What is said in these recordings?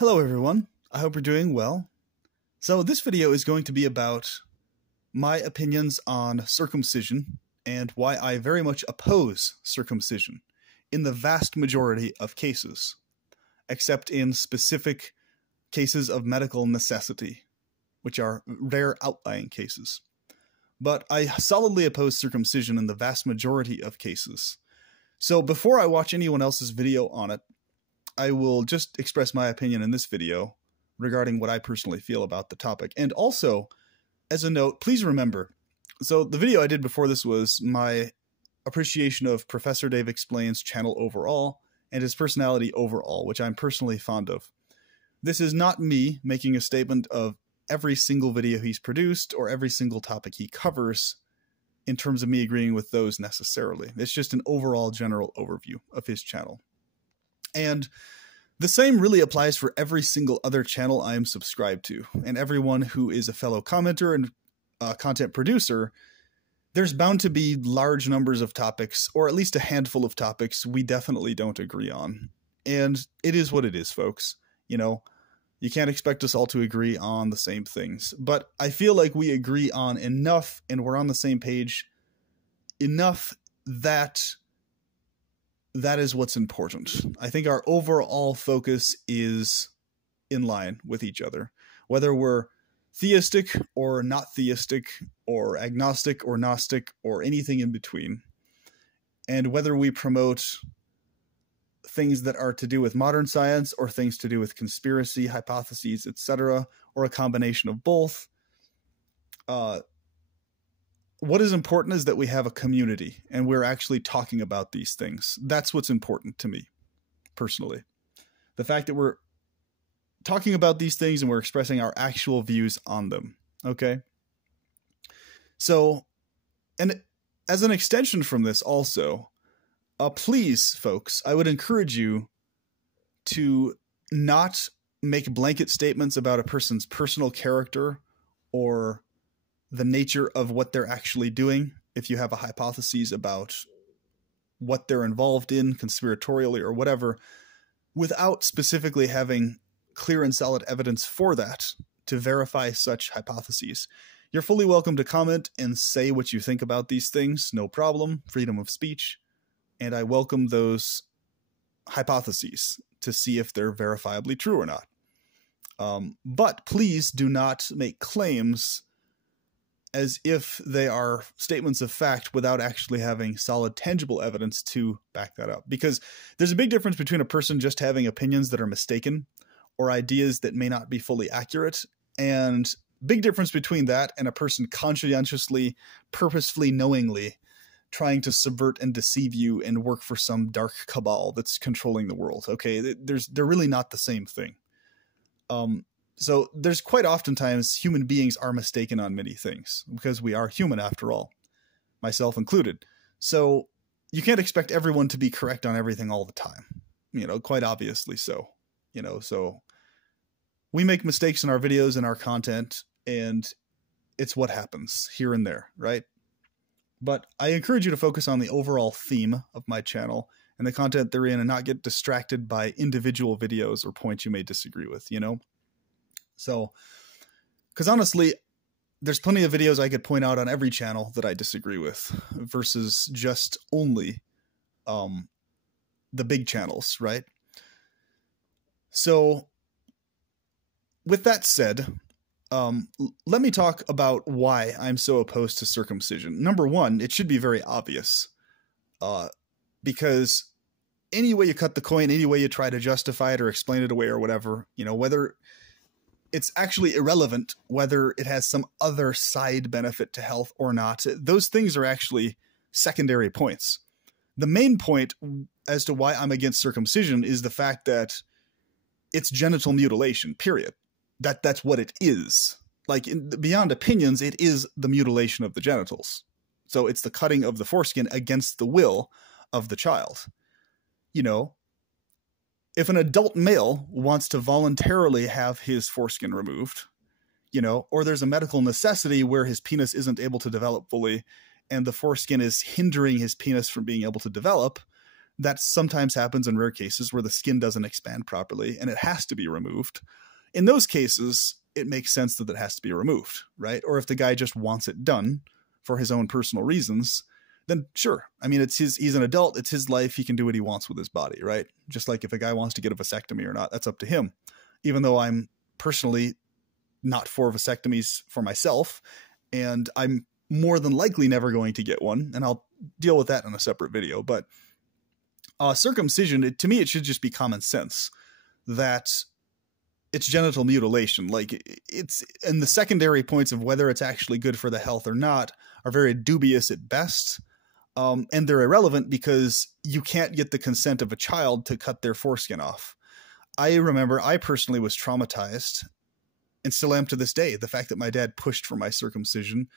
Hello everyone, I hope you're doing well. So this video is going to be about my opinions on circumcision and why I very much oppose circumcision in the vast majority of cases, except in specific cases of medical necessity, which are rare outlying cases. But I solidly oppose circumcision in the vast majority of cases. So before I watch anyone else's video on it, I will just express my opinion in this video regarding what I personally feel about the topic. And also, as a note, please remember, so the video I did before this was my appreciation of Professor Dave Explains' channel overall and his personality overall, which I'm personally fond of. This is not me making a statement of every single video he's produced or every single topic he covers in terms of me agreeing with those necessarily. It's just an overall general overview of his channel. And the same really applies for every single other channel I am subscribed to, and everyone who is a fellow commenter and content producer. There's bound to be large numbers of topics, or at least a handful of topics, we definitely don't agree on. And it is what it is, folks. You know, you can't expect us all to agree on the same things. But I feel like we agree on enough, and we're on the same page enough that that is what's important. I think our overall focus is in line with each other, whether we're theistic or not theistic or agnostic or gnostic or anything in between, and whether we promote things that are to do with modern science or things to do with conspiracy, hypotheses, etc., or a combination of both. What is important is that we have a community and we're actually talking about these things. That's what's important to me, personally. The fact that we're talking about these things and we're expressing our actual views on them. Okay? So, and as an extension from this also, please, folks, I would encourage you to not make blanket statements about a person's personal character or the nature of what they're actually doing. If you have a hypothesis about what they're involved in conspiratorially or whatever, without specifically having clear and solid evidence for that to verify such hypotheses. You're fully welcome to comment and say what you think about these things. No problem. Freedom of speech. And I welcome those hypotheses to see if they're verifiably true or not. But please do not make claims as if they are statements of fact without actually having solid, tangible evidence to back that up. Because there's a big difference between a person just having opinions that are mistaken or ideas that may not be fully accurate, and big difference between that and a person conscientiously, purposefully, knowingly trying to subvert and deceive you and work for some dark cabal that's controlling the world. Okay, they're really not the same thing. So there's quite oftentimes human beings are mistaken on many things because we are human after all, myself included. So you can't expect everyone to be correct on everything all the time, you know, quite obviously so, you know, so we make mistakes in our videos and our content, and it's what happens here and there, right? But I encourage you to focus on the overall theme of my channel and the content therein and not get distracted by individual videos or points you may disagree with, you know? So, because honestly, there's plenty of videos I could point out on every channel that I disagree with versus just only the big channels, right? So, with that said, let me talk about why I'm so opposed to circumcision. Number one, it should be very obvious, because any way you cut the coin, any way you try to justify it or explain it away or whatever, you know, whether it's actually irrelevant whether it has some other side benefit to health or not. Those things are actually secondary points. The main point as to why I'm against circumcision is the fact that it's genital mutilation, period. That's what it is. Like, beyond opinions, it is the mutilation of the genitals. So it's the cutting of the foreskin against the will of the child. You know, if an adult male wants to voluntarily have his foreskin removed, you know, or there's a medical necessity where his penis isn't able to develop fully and the foreskin is hindering his penis from being able to develop, that sometimes happens in rare cases where the skin doesn't expand properly and it has to be removed. In those cases, it makes sense that it has to be removed, right? Or if the guy just wants it done for his own personal reasons, then sure. I mean, he's an adult. It's his life. He can do what he wants with his body, right? Just like if a guy wants to get a vasectomy or not, that's up to him. Even though I'm personally not for vasectomies for myself, and I'm more than likely never going to get one, and I'll deal with that in a separate video. But circumcision, to me, it should just be common sense that it's genital mutilation. Like, it's, and the secondary points of whether it's actually good for the health or not are very dubious at best. And they're irrelevant because you can't get the consent of a child to cut their foreskin off. I remember I personally was traumatized, and still am to this day, the fact that my dad pushed for my circumcision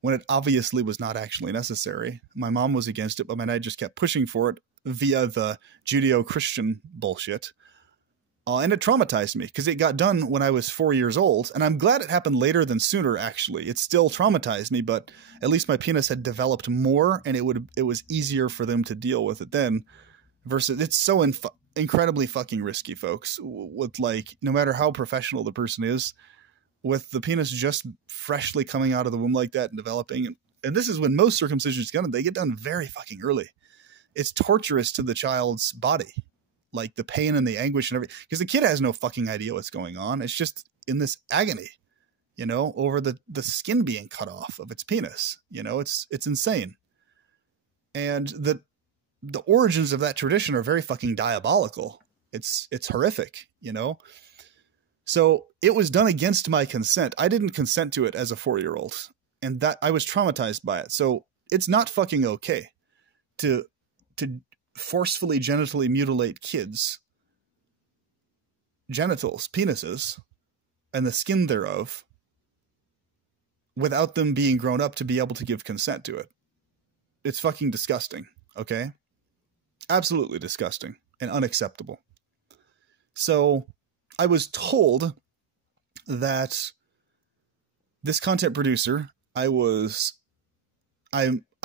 when it obviously was not actually necessary. My mom was against it, but my dad just kept pushing for it via the Judeo-Christian bullshit. And it traumatized me because it got done when I was 4 years old. And I'm glad it happened later than sooner, actually. It still traumatized me, but at least my penis had developed more, and it was easier for them to deal with it then. Versus, it's so incredibly fucking risky, folks. With, like, no matter how professional the person is, with the penis just freshly coming out of the womb like that and developing. And this is when most circumcisions get done. They get done very fucking early. It's torturous to the child's body. Like the pain and the anguish and everything, because the kid has no fucking idea what's going on. It's just in this agony, you know, over the skin being cut off of its penis. You know, it's insane. And the origins of that tradition are very fucking diabolical. It's horrific, you know? So it was done against my consent. I didn't consent to it as a 4-year-old, and that I was traumatized by it. So it's not fucking okay to forcefully genitally mutilate kids' genitals, penises, and the skin thereof without them being grown up to be able to give consent to it. It's fucking disgusting, okay? Absolutely disgusting and unacceptable. So I was told that this content producer I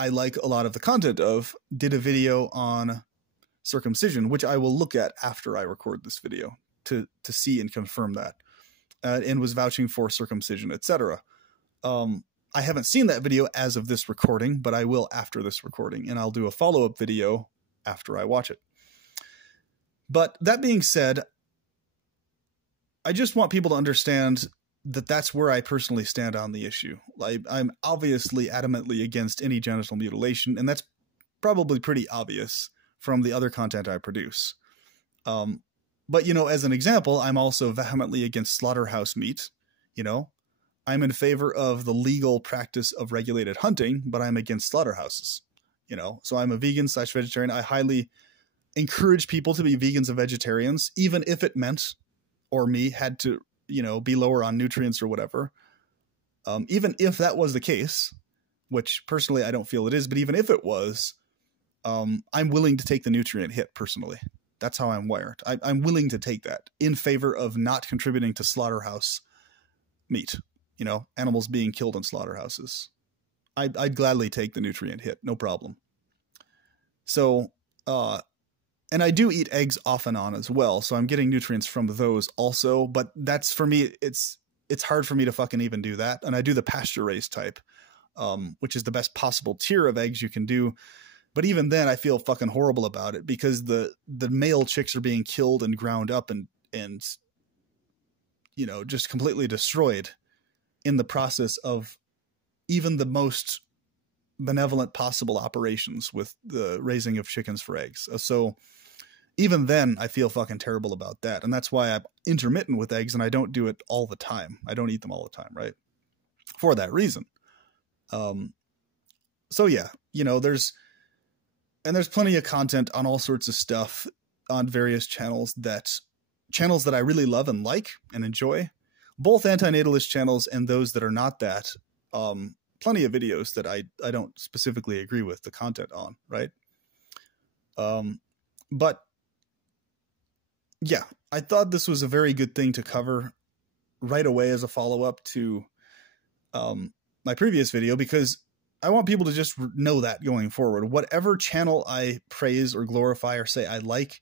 like a lot of the content of, did a video on circumcision, which I will look at after I record this video to see and confirm that, and was vouching for circumcision, etc. I haven't seen that video as of this recording, but I will after this recording, and I'll do a follow-up video after I watch it. But that being said, I just want people to understand that that's where I personally stand on the issue. Like, I'm obviously adamantly against any genital mutilation, and that's probably pretty obvious from the other content I produce. But, you know, as an example, I'm also vehemently against slaughterhouse meat. You know, I'm in favor of the legal practice of regulated hunting, but I'm against slaughterhouses. You know, so I'm a vegan/vegetarian. I highly encourage people to be vegans and vegetarians, even if it meant, or me, had to, you know, be lower on nutrients or whatever. Even if that was the case, which personally I don't feel it is, but even if it was, I'm willing to take the nutrient hit personally. That's how I'm wired. I'm willing to take that in favor of not contributing to slaughterhouse meat, you know, animals being killed in slaughterhouses. I'd gladly take the nutrient hit, no problem. So, and I do eat eggs off and on as well, so I'm getting nutrients from those also. But that's, for me, it's hard for me to fucking even do that. And I do the pasture raised type, which is the best possible tier of eggs you can do. But even then, I feel fucking horrible about it because the male chicks are being killed and ground up and you know, just completely destroyed in the process of even the most benevolent possible operations with the raising of chickens for eggs. So even then, I feel fucking terrible about that. And that's why I'm intermittent with eggs, and I don't do it all the time. I don't eat them all the time, right? For that reason. So yeah, you know, there's plenty of content on all sorts of stuff on various channels that I really love and like and enjoy. Both antinatalist channels and those that are not that. Plenty of videos that I don't specifically agree with the content on, right? But yeah, I thought this was a very good thing to cover right away as a follow-up to my previous video, because I want people to just know that going forward. Whatever channel I praise or glorify or say I like,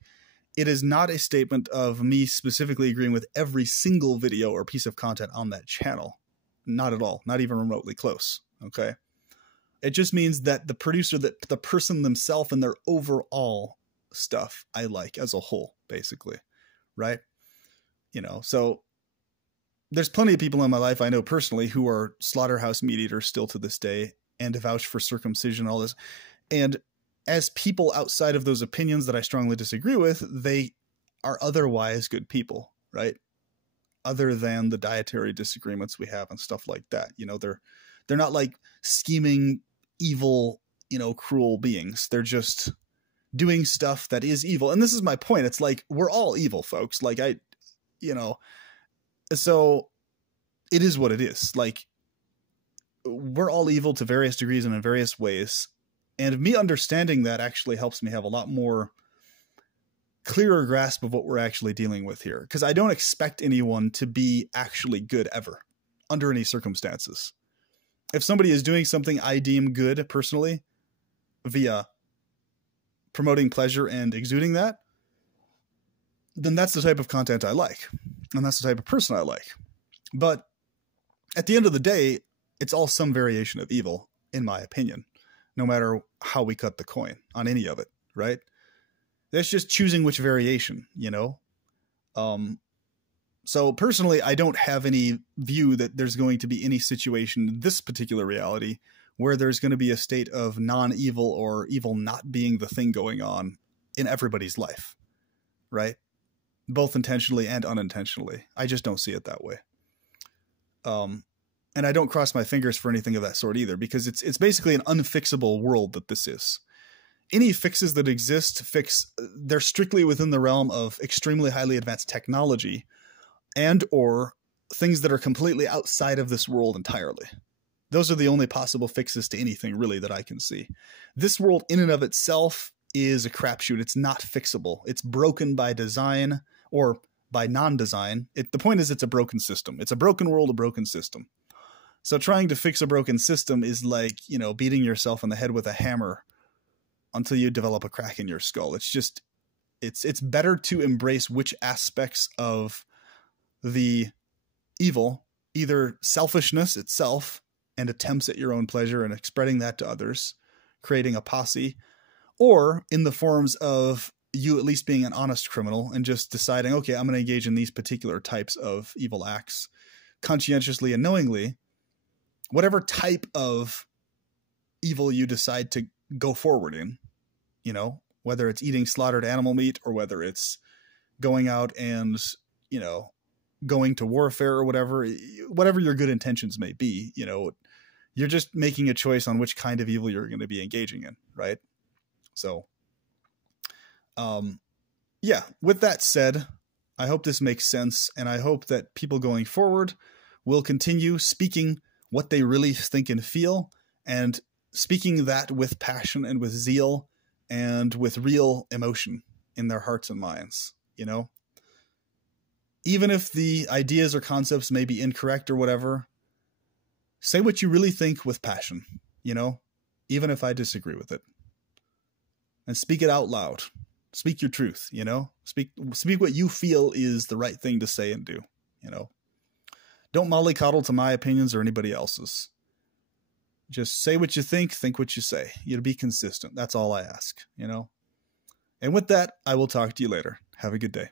it is not a statement of me specifically agreeing with every single video or piece of content on that channel. Not at all. Not even remotely close. Okay. It just means that the producer, that the person themselves and their overall stuff I like as a whole, basically. Right. You know, so there's plenty of people in my life I know personally who are slaughterhouse meat eaters still to this day and vouch for circumcision, all this. And as people outside of those opinions that I strongly disagree with, they are otherwise good people, right? Other than the dietary disagreements we have and stuff like that. You know, they're not like scheming, evil, you know, cruel beings. They're just doing stuff that is evil. And this is my point. It's like, we're all evil, folks. Like you know, so it is what it is. Like, we're all evil to various degrees and in various ways. And me understanding that actually helps me have a lot more clearer grasp of what we're actually dealing with here. Because I don't expect anyone to be actually good ever, under any circumstances. If somebody is doing something I deem good personally, via promoting pleasure and exuding that, then that's the type of content I like. And that's the type of person I like. But at the end of the day, it's all some variation of evil, in my opinion, no matter how we cut the coin on any of it, right? That's just choosing which variation, you know? So personally, I don't have any view that there's going to be any situation in this particular reality where there's going to be a state of non-evil or evil not being the thing going on in everybody's life, right? Both intentionally and unintentionally. I just don't see it that way. And I don't cross my fingers for anything of that sort either, because it's basically an unfixable world that this is. Any fixes that exist, they're strictly within the realm of extremely highly advanced technology and or things that are completely outside of this world entirely. Those are the only possible fixes to anything really that I can see. This world in and of itself is a crapshoot. It's not fixable. It's broken by design or by non-design. The point is it's a broken system. It's a broken world, a broken system. So trying to fix a broken system is like, you know, beating yourself in the head with a hammer until you develop a crack in your skull. It's just, it's better to embrace which aspects of the evil, either selfishness itself and attempts at your own pleasure and spreading that to others, creating a posse, or in the forms of you at least being an honest criminal and just deciding, okay, I'm going to engage in these particular types of evil acts conscientiously and knowingly. Whatever type of evil you decide to go forward in, you know, whether it's eating slaughtered animal meat or whether it's going out and, you know, going to warfare or whatever your good intentions may be, you know, you're just making a choice on which kind of evil you're going to be engaging in. Right. So, yeah, with that said, I hope this makes sense. And I hope that people going forward will continue speaking what they really think and feel, and speaking that with passion and with zeal and with real emotion in their hearts and minds, you know? Even if the ideas or concepts may be incorrect or whatever, say what you really think with passion, you know? Even if I disagree with it. And speak it out loud. Speak your truth, you know? Speak what you feel is the right thing to say and do, you know? Don't mollycoddle to my opinions or anybody else's. Just say what you think what you say. You'll be consistent. That's all I ask, you know? And with that, I will talk to you later. Have a good day.